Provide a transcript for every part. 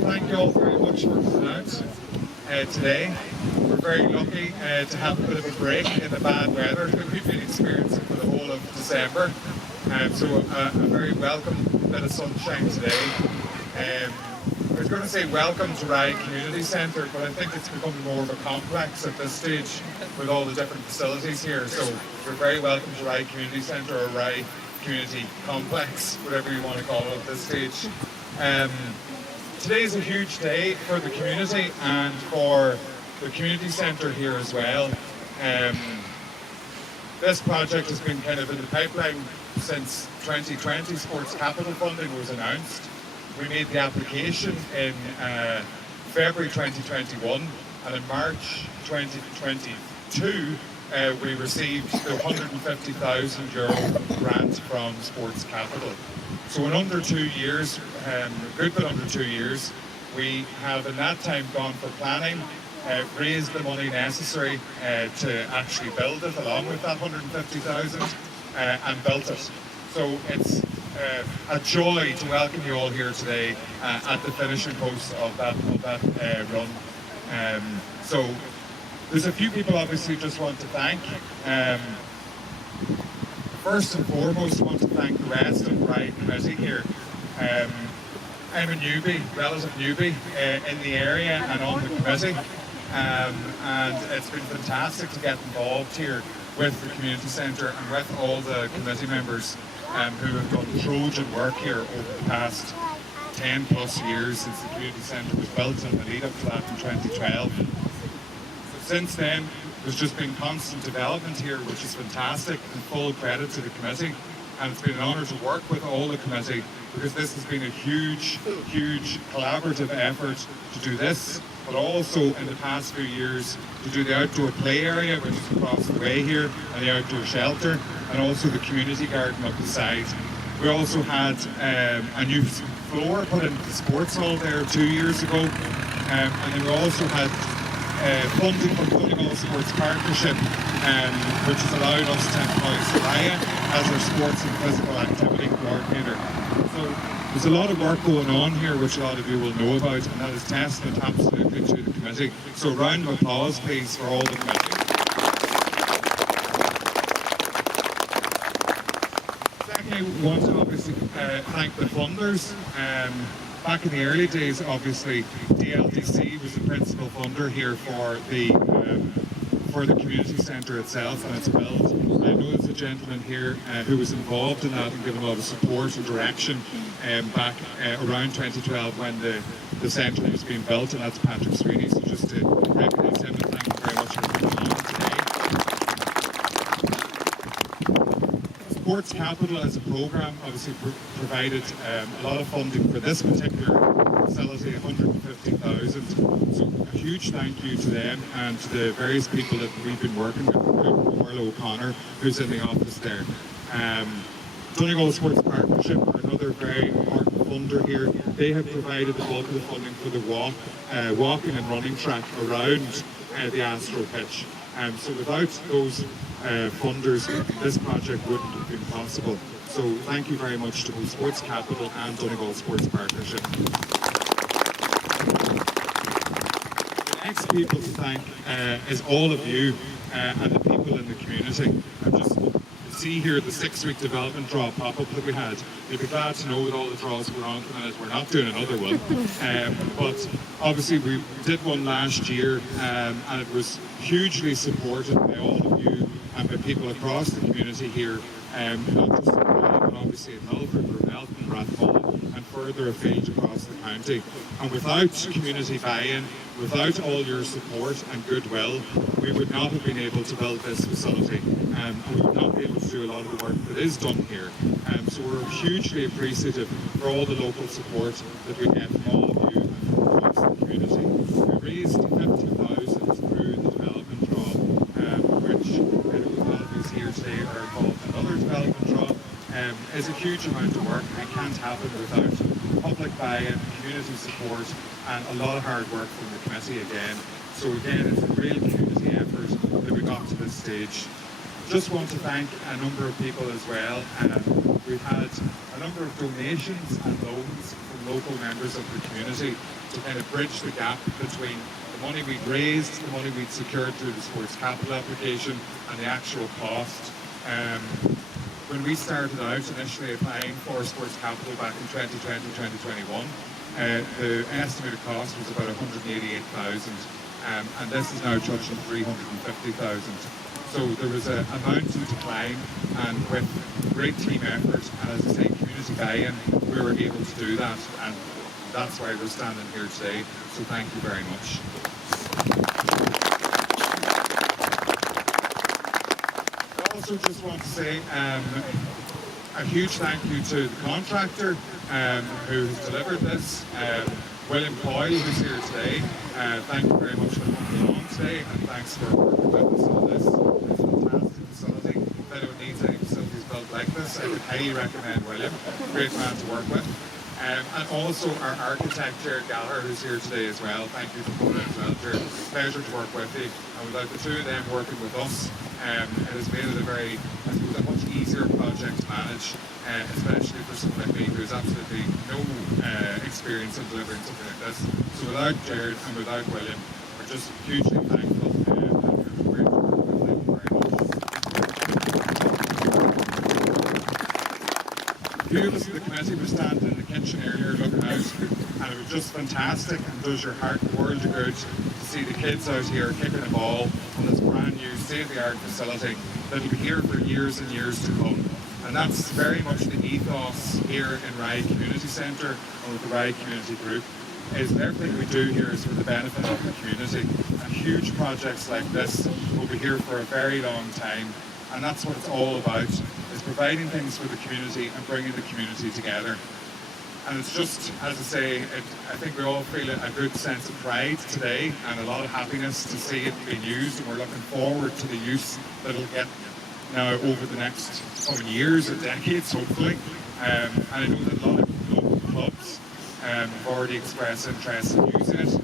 thank you all very much for coming out today. We're very lucky to have a bit of a break in the bad weather that we've been experiencing for the whole of December. So a very welcome bit of sunshine today. I was going to say welcome to Rye Community Centre, but I think it's becoming more of a complex at this stage with all the different facilities here. So you're very welcome to Rye Community Centre or Rye Community Complex, whatever you want to call it at this stage. Today is a huge day for the community and for the community centre here as well. This project has been kind of in the pipeline since 2020. Sports capital funding was announced. We made the application in February 2021, and in March 2022 we received the €150,000 grant from Sports Capital. So in under 2 years, a good bit under 2 years, we have in that time gone for planning, raised the money necessary to actually build it along with that 150,000 and built it. So it's a joy to welcome you all here today at the finishing post of that run. So there's a few people obviously just want to thank. First and foremost, I want to thank the resident Rye committee here. I'm a newbie, relative newbie in the area and on the committee, and it's been fantastic to get involved here with the community centre and with all the committee members who have done Trojan work here over the past 10 plus years since the community centre was built in the lead up to that in 2012. So since then, there's just been constant development here, which is fantastic, and full credit to the committee. And it's been an honour to work with all the committee, because this has been a huge collaborative effort to do this, but also in the past few years to do the outdoor play area, which is across the way here, and the outdoor shelter, and also the community garden up the side. We also had a new floor put into the sports hall there 2 years ago, and then we also had funding from Donegal Sports Partnership, which has allowed us to employ Soraya as our sports and physical activity coordinator. So there's a lot of work going on here which a lot of you will know about, and that is testament absolutely to the committee. So a round of applause please for all the committee. Secondly, we want to obviously thank the funders. Back in the early days, obviously, DLDC was the principal funder here for the community centre itself and its build. I know there's a gentleman here who was involved in that and given a lot of support and direction back around 2012 when the centre was being built, and that's Patrick Sweeney. So just to recognise him and thank him very much for coming on today. Sports Capital as a programme obviously provided a lot of funding for this particular facility, 150,000. So a huge thank you to them and to the various people that we've been working with, Orla O'Connor, who's in the office there. Donegal Sports Partnership are another very important funder here. They have provided the bulk of the funding for the walking and running track around the Astro Pitch. So without those funders, this project wouldn't have been possible. So thank you very much to both Sports Capital and Donegal Sports Partnership. The next people to thank is all of you and the people in the community. I just see here the 6-week development draw pop-up that we had. You'll be glad to know that all the draws we're on at the minute. We're not doing another one. But obviously we did one last year, and it was hugely supported by all of you and by people across the community here, not just in Rye, but obviously in Melford, Melton, Rathmullen, and further afield across the county. And without community buy-in, without all your support and goodwill, we would not have been able to build this facility, and we would not be able to do a lot of the work that is done here. So we're hugely appreciative for all the local support that we get from all of you and from across the community. We raised 50,000 through the development draw, which I know a lot of us here today are involved in another development draw. Is a huge amount of work and can't happen without public buy-in, community support, and a lot of hard work from the committee again. So again, it's a real community effort that we got to this stage. Just want to thank a number of people as well. We've had a number of donations and loans from local members of the community to kind of bridge the gap between the money we'd raised, the money we'd secured through the sports capital application, and the actual cost. When we started out initially applying for sports capital back in 2020-2021, the estimated cost was about 188,000, and this is now touching 350,000. So there was a mountain to climb, and with great team effort and, as I say, community buy-in, we were able to do that, and that's why we're standing here today. So thank you very much. I also just want to say a huge thank you to the contractor who has delivered this, William Coyle, who's here today. Thank you very much for coming along today, and thanks for working with us on this. It's a fantastic facility. If anyone needs any facilities built like this, I would highly recommend William. Great man to work with. And also our architect, Jared Gallagher, who's here today as well. Thank you for coming in as well, Jared. Pleasure to work with you. And without the two of them working with us, it has made it a much easier project to manage, especially for someone like me who has absolutely no experience in delivering something like this. So without Jared and without William, we're just hugely thankful. A few of us in the committee were standing in the kitchen earlier looking out, and it was just fantastic, and does your heart a world of good to see the kids out here kicking a ball on this brand new state-of-the-art facility that will be here for years and years to come. And that's very much the ethos here in Rye Community Centre and with the Rye Community Group, is that everything we do here is for the benefit of the community. And huge projects like this will be here for a very long time, and that's what it's all about, is providing things for the community and bringing the community together. And it's just, as I say, I think we all feel a good sense of pride today and a lot of happiness to see it being used, and we're looking forward to the use that it'll get now over the next coming years or decades, hopefully. And I know that a lot of local clubs have already expressed interest in using it,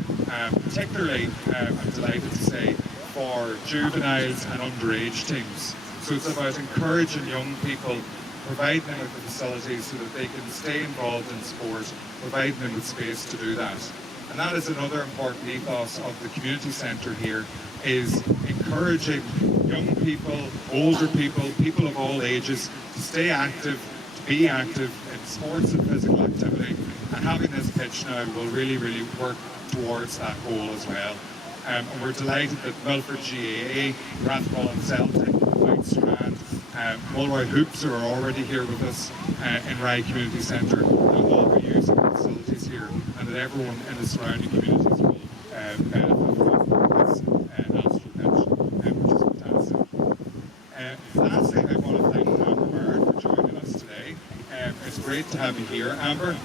particularly, I'm delighted to say, for juveniles and underage teams. So it's about encouraging young people, providing them with the facilities so that they can stay involved in sport, providing them with space to do that. And that is another important ethos of the community centre here, is encouraging young people, older people, people of all ages to stay active, to be active in sports and physical activity. And having this pitch now will really, really work towards that goal as well. And we're delighted that Milford GAA, Rathmullen Celtic, White Strand, Mulroy Hoops, who are already here with us in Rye Community Centre, will all be using the facilities here, and that everyone in the surrounding communities will benefit from this Astro Pitch, which is fantastic. Lastly, I want to thank Amber Barrett for joining us today. It's great to have you here, Amber.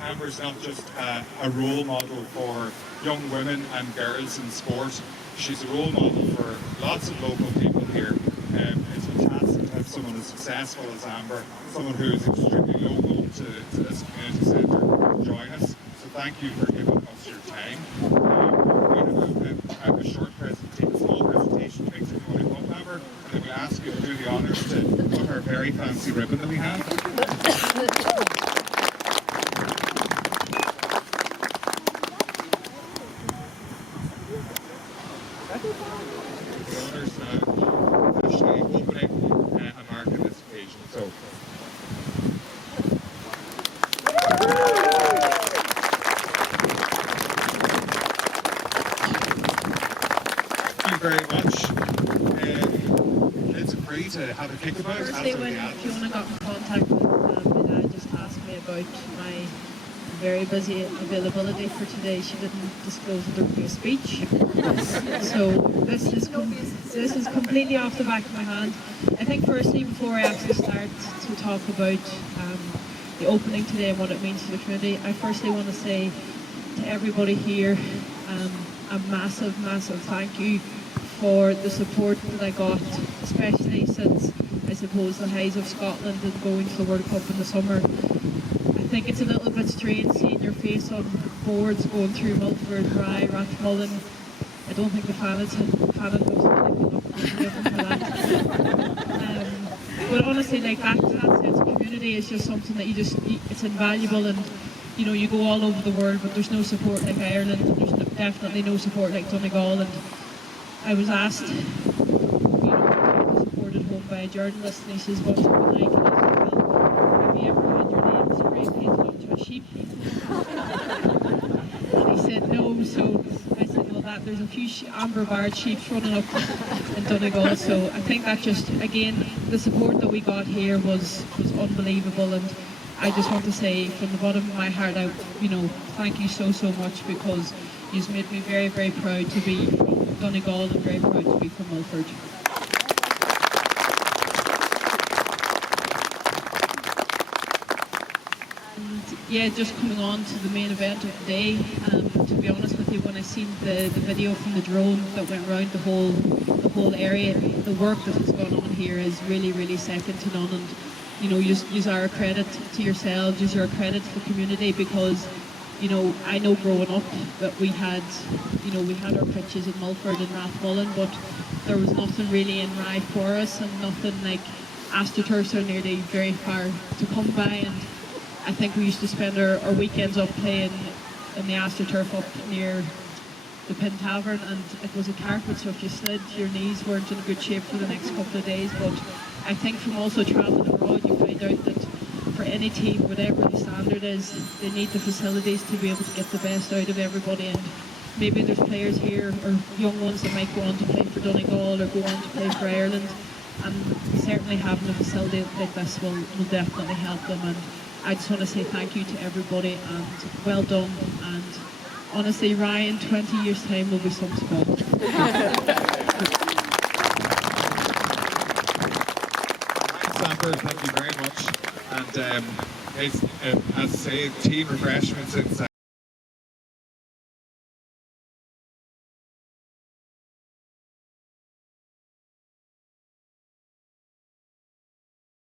Amber's not just a role model for young women and girls in sport. She's a role model for lots of local people here. It's fantastic to have someone as successful as Amber, someone who is extremely local to this community centre, join us. So thank you for giving us your time. We have a short presentation, a small presentation to make if you want to come, Amber, and then we'll ask you to do the honours to put our very fancy ribbon that we have. Very much. Kids are free to have a kick about. Firstly, when Fiona got in contact with my dad, just asked me about my very busy availability for today. She didn't disclose that there would be a speech. So this is completely off the back of my hand. I think firstly, before I actually start to talk about the opening today and what it means to the community, I firstly want to say to everybody here a massive, massive thank you for the support that I got, especially since, I suppose, the highs of Scotland and going to the World Cup in the summer. I think it's a little bit strange seeing your face on boards going through Milford, Rye, Rathmullen. I don't think the fans knows for that. But honestly, like that sense of community is just something that it's invaluable, and you go all over the world, but there's no support like Ireland, and there's definitely no support like Donegal. And I was asked, to support at home by a journalist, and he says, what's it been like? And I said, well, have you ever had your name spray painted onto a sheep? And he said, no. So I said, well, there's a few amber-barred sheep running up in Donegal. So I think that just, again, the support that we got here was unbelievable. And I just want to say from the bottom of my heart, thank you so much, because you've made me very, very proud to be from Donegal and very proud to be from Mulford. And yeah, just coming on to the main event of the day, to be honest with you, when I seen the video from the drone that went around the whole area, the work that has gone on here is really, really second to none. And use our credit to yourselves, use our credit to the community, because I know growing up that we had our pitches in Mulford and Rathmullen, but there was nothing really in Rye for us, and nothing like Astro Turfs are nearly very far to come by. And I think we used to spend our weekends up playing in the Astro Turf up near the Pin Tavern, and it was a carpet, so if you slid, your knees weren't in good shape for the next couple of days. But I think from also travelling abroad, you find out that for any team, whatever the standard is, they need the facilities to be able to get the best out of everybody. And maybe there's players here, or young ones, that might go on to play for Donegal or go on to play for Ireland, and certainly having a facility like this will definitely help them. And I just want to say thank you to everybody, and well done. And honestly, Ryan, 20 years time will be some spot. Thank you very much. And as I say, team refreshments, it's